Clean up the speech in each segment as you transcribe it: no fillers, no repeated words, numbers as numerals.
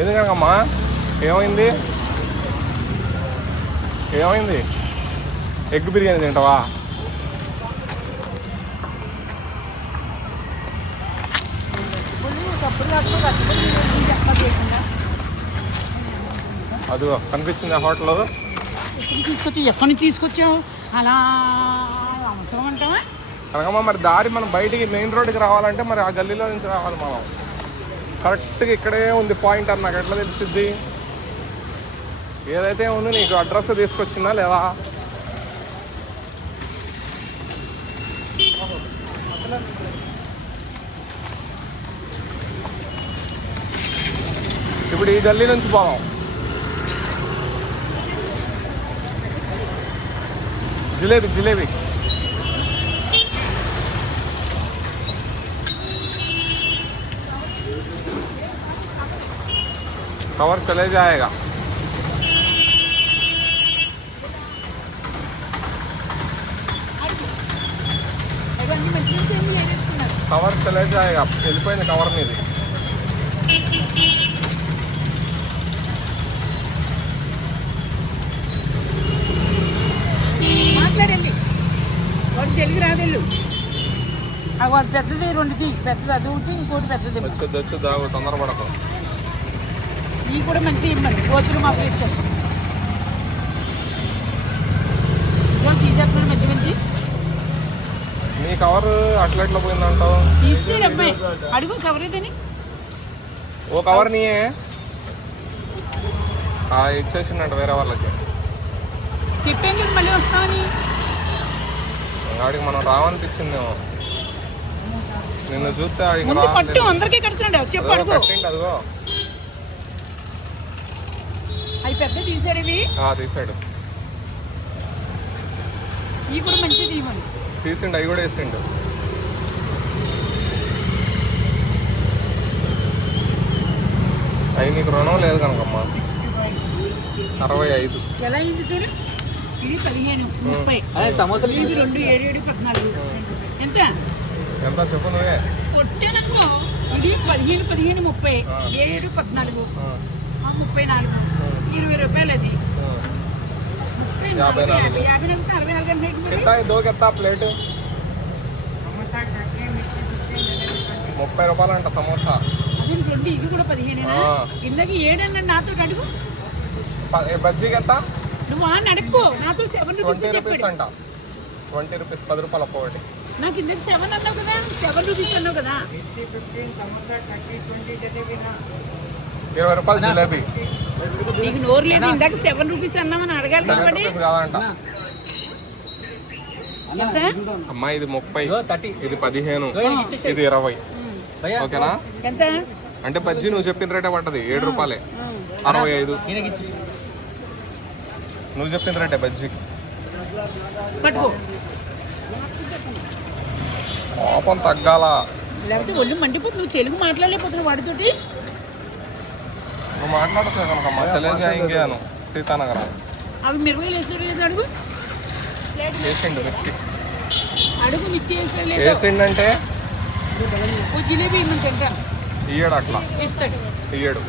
ఎందుకమ్మా ఏమైంది ఏమైంది ఎగ్ బిర్యానీ తింటావా? అదిగో కనిపించింది ఆ హోటల్. ఎక్కడి నుంచి తీసుకొచ్చావు అలా అవసరం అంటావా? కనకమ్మ మరి దారి మనం బయటికి మెయిన్ రోడ్డుకి రావాలంటే మరి ఆ గల్లీలో నుంచి రావాలి మనం. కరెక్ట్గా ఇక్కడే ఉంది పాయింట్ అని నాకు ఎట్లా తెలిసిద్ది? ఏదైతే ఉంది నీకు అడ్రస్ తీసుకొచ్చిందా లేదా? ఇప్పుడు ఈ గల్లీ నుంచి పోదాం. జిలేబీ జిలేబీ कवर चले जाएगा. कवर चले जाएगा. వెళ్ళిపోయింది కవర్ మీది. మాట్లాడండి. వాడు తెలుగు రాదెళ్ళు. అది పెద్దది రెండు తీసి పెద్దది అది ఒకటి ఇంకోటి పెద్దది వచ్చి దాగు తొందరపడకు. ఈ కూడా మంచి ఇవ్వండి. కోతులు మాకు ఇస్తాం తీసేస్తున్నాడు మంచి మంచి. మీ కవర్ అట్లా ఎట్లా పోయిందంటావు? తీసేడు అమ్మాయి అడుగు కవర్ ఏదని. ఓ కవర్ నీయే ఇచ్చేసిందంట వేరే వాళ్ళకి. చెప్పాను కదా మళ్ళీ వస్తామని. వాడికి మనం రావనిపించిందేమో. నిన్ను చూస్తే కట్టు అందరికీ కడుతున్నాడు. చెప్పు అడుగు. అదిగో అవి పెద్ద తీసాడు. ఇవి తీసాడు. ఇవి కూడా మంచిది ఇవ్వండి. తీసిండు అవి కూడా వేసిండు. అవి నీకు రుణం లేదు కనుకమ్మా. 65. ఎలా అయింది చూడు. ఇది 15, 30. ఇది 2, 7, 14. ఎంత ఎంత చెప్పు నువ్వే. కొట్టాననుకో. ఇది 15, 30, 7, 14, 34, 20 రూపాయలు. అది 50 దోకెత్తా ప్లేట్. 30 రూపాయలు అంట సమోసా. ఇది కూడా 15. ఇందాక 7 అన్నాడు నాతో. అడుగు. బజ్జీకి ఎంత? నువ్వు అడుక్కో. నాతో 7 రూపీస్ అంట. 20 రూపీస్ 10 రూపాయలు ఒక్కొక్కటి. నాకు ఇందాక 7 అన్నావు కదా. 7 రూపీస్ అన్నావు కదా. 20 రూపాయలు జిలేబీ. నీకు నోరు లేదు. ఇందాక 7 రూపీస్ అన్నామని అడగాలి కాబట్టి. కాదంట ఎంత అమ్మా. ఇది 30, ఇది 15, ఇది 20. ఓకేనా? ఎంత అంటే బజ్జీ నువ్వు చెప్పిన రేటే పడ్డది 7 రూపాయలే. 65 నువ్వు చెప్పిన రేటే బజ్జీ. పట్టుకో. పాపం తగ్గాల. లేకపోతే ఒళ్ళు మండిపోతుంది. నువ్వు తెలుగు మాట్లాడలేకపోతున్నావు వాడితోటి. నువ్వు మాట్లాడుతావు కనుకమ్మా. చలే జాయింగాను సీతానగర్. అవి మిరపకాయలు వేసాడు లేదు. అడుగు. వేసిండు మిర్చి. అడుగు మిర్చి వేసాడు లేదు. వేసిండంటే జిలేబీ ఇవ్వమని తింటాను. ఇయ్యడు అట్లా. ఇస్తాడు. ఇయ్యడు.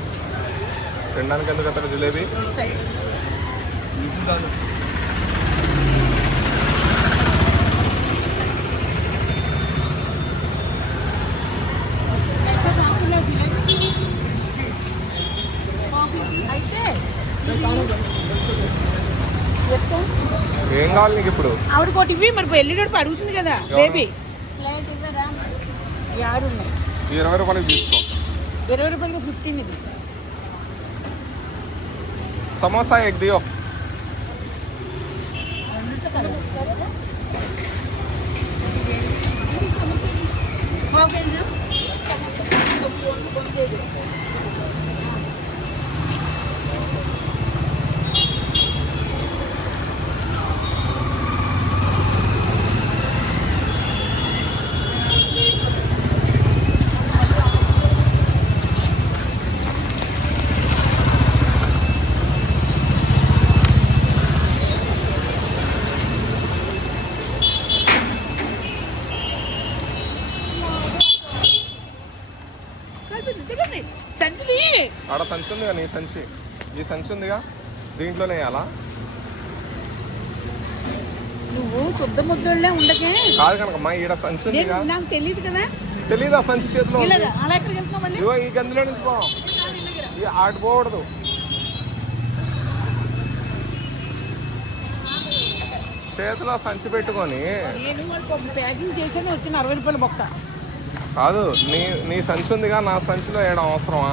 తినడానికి ఎందుకు అతను జిలేబీ ఇస్తాడు. ఏం కావాలి నీకు ఇప్పుడు? ఆవిడ కోటి ఇవి మరి వెళ్ళేటప్పుడు అడుగుతుంది కదా బేబీ. 6 ఉన్నాయి. 20 రూపాయలకి తీసుకో. 20 రూపాయలకి 15. ఇది సమోసా ఎగ్ దియో. సంచి ఆడ సంచి ఉందిగా, నీ సంచి, ఈ సంచి ఉందిగా, దీంట్లోనే వేయాలా? నువ్వు శుద్ధ ముద్దోళ్ళే ఉండకే. కాదు కనకమ్మా, ఈడ సంచి ఉందిగా. నాకు తెలియదు కదా. తెలీదా సంచి చేతిలో ఉంది? అలా ఎక్కడికి వెళ్తున్నావు మళ్ళీ? ఇగో ఈ గందిలో నుంచి పో, ఆట పోకూడదు. చేతిలో సంచి పెట్టుకొని. నేను ప్యాకింగ్ చేసాను, వచ్చిన 60 రూపాయల బొక్క. కాదు, నీ సంచి ఉందిగా, నా సంచిలో వేయడం అవసరమా?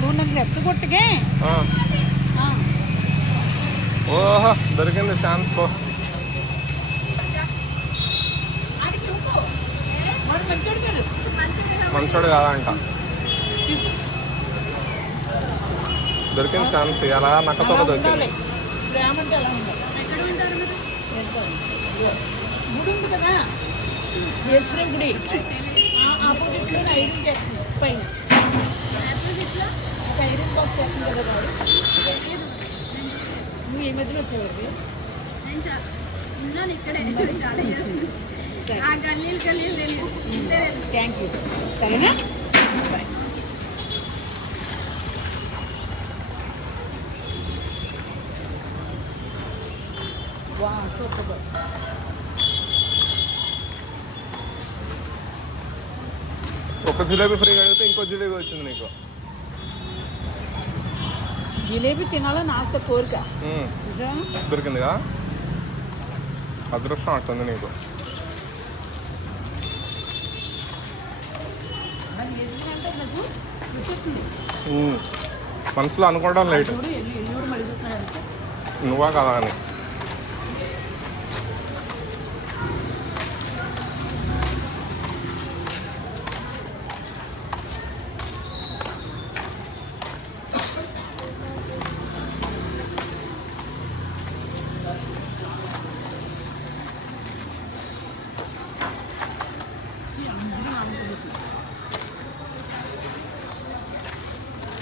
నువ్వు నన్ను రెచ్చగొట్టకే. ఓహో, దొరికింది ఛాన్స్. పో. మంచోడు కాదా అంట. దొరికింది ఛాన్స్, ఎలా నక్కతో దొరికింది. గుడి ఉంది కదా, ఈశ్వర గుడి ఆపోజిట్లో ఐరన్ చేస్తుంది పైన. ఐరన్ బాక్స్ చేస్తుంది కదా బాబు. నువ్వు ఏ మధ్యలో వచ్చేవాడు? Thank you. సరేనా? వా సూపర్. ఒక జిలేబీ ఫ్రీగా అడిగితే ఇంకో జిలేబీ వచ్చింది నీకు. జిలేబీ తినాలని ఆశ, కోరిక. దొరికిందిగా, అదృష్టం అట్టుంది నీకు. మనసులో అనుకోవడం లేట్, నువ్వా కదా అని.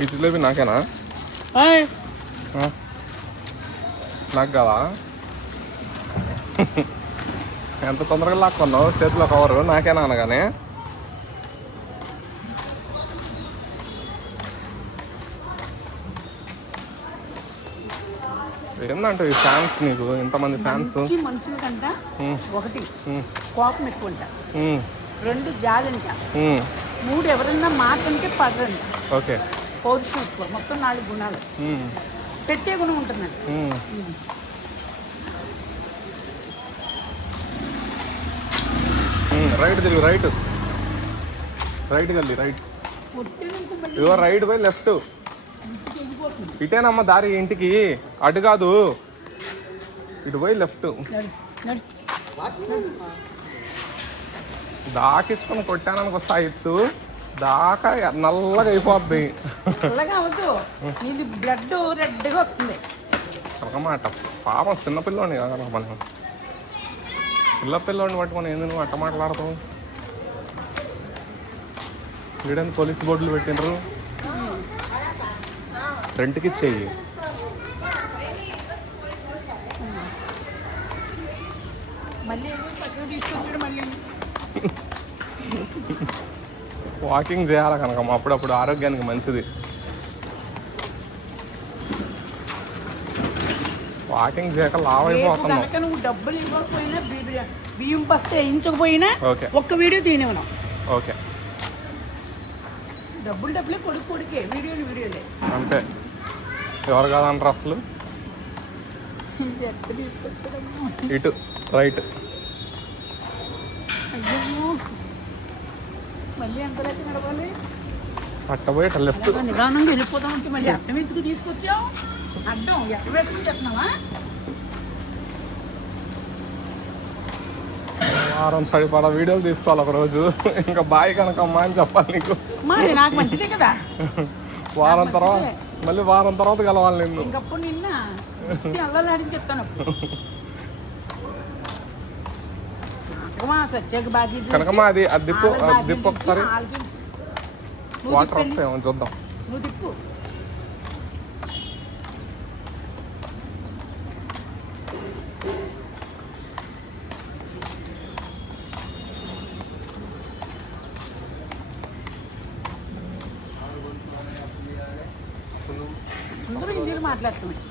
ఈ జిలేబీ నాకేనా? నాకు కదా. ఎంత తొందరగా లాక్కున్నావు చేతిలో కవరు, నాకేనా అనగానే. ఏందంటే ఈ ఫ్యాన్స్ నీకు, ఇంతమంది ఫ్యాన్స్. మనుషుల కంట ఒకటి కోపం ఎక్కువ అంట, 2 జాలి అంట, 3 ఎవరన్నా మాట అంటే పడరంట. ఓకే, పౌరుషం ఎక్కువ. మొత్తం 4 గుణాలు. పెట్టే గుణం ఉంటుందండి. రైట్ తిరిగి, రైట్ గల్లి, రైట్. ఇదిగో రైట్ పోయి లెఫ్ట్. ఇటేనమ్మా దారి ఇంటికి, అటు కాదు, ఇటు పోయి లెఫ్ట్. దాకిచ్చుకొని కొట్టాననుకో సైట్ దాకా నల్లగా అయిపోద్ది. బ్లడ్ రెడ్గా వస్తుంది అన్నమాట. పాపం చిన్నపిల్లోని కదా మనం, పిల్లపిల్లోని పట్టుకొని ఏంది నువ్వు అట్ట మాట్లాడతావు? వీడని పోలీస్ బోర్డులు పెట్టినరు, రెంట్కి ఇచ్చేయి. వాకింగ్ చేయాలి కనుక అప్పుడప్పుడు, ఆరోగ్యానికి మంచిది. వాకింగ్ చేయక లావ్ అయిపోతున్నావు. నువ్వు డబ్బులు ఇవ్వకపోయినా, బియ్యం బస్తా వేయించకపోయినా ఒక్క వీడియో తీయనివ్వను. ఓకే, డబ్బులే కొడుకే, వీడియోలే అంతే. ఎవరు కాదంటారు అసలు? ఇటు రైట్. అయ్యో, మళ్ళీ ఎంతలైతే నడవాలి? అట్టపోయి అట్ట లెఫ్ట్. నిదానంగా వెళ్ళిపోతాం అంటే మళ్ళీ అడ్డం ఎందుకు తీసుకొచ్చావు? అడ్డం ఎక్కడ పెట్టుకుని చెప్తున్నావా? వారం సరిపడా వీడియోలు తీసుకోవాలి ఒకరోజు. ఇంకా బాయ్ కనకమ్మా అని చెప్పాలి నీకు. నాకు మంచిదే కదా. వారం తర్వాత కలవాలి నిన్ను. ఇంకప్పుడు నిన్న అల్లలాడిని చెప్తాను. కనకమ్మా అది దిప్పు ఒకసారి, వాటర్ వస్తాయేమో చూద్దాం. నువ్వు దిప్పు. మాట్లాడుతున్నాయి.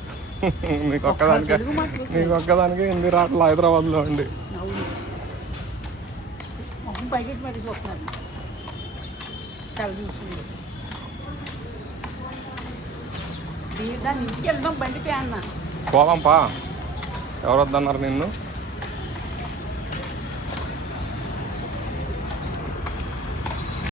మీకు ఒక్కదానికే తెలుగు మాట్లాడుతున్నాయి. మీకు ఒక్కదానికి హిందీ రావట్లేదు హైదరాబాద్లో అండి. అవును, మొహం పైకి మరి చూస్తున్నారు. చాలా చూస్తుంది. దాన్ని ఇంటికి వెళ్దాం బండిపై అన్న. పోదాంపా, ఎవరు వద్దన్నారు నిన్ను?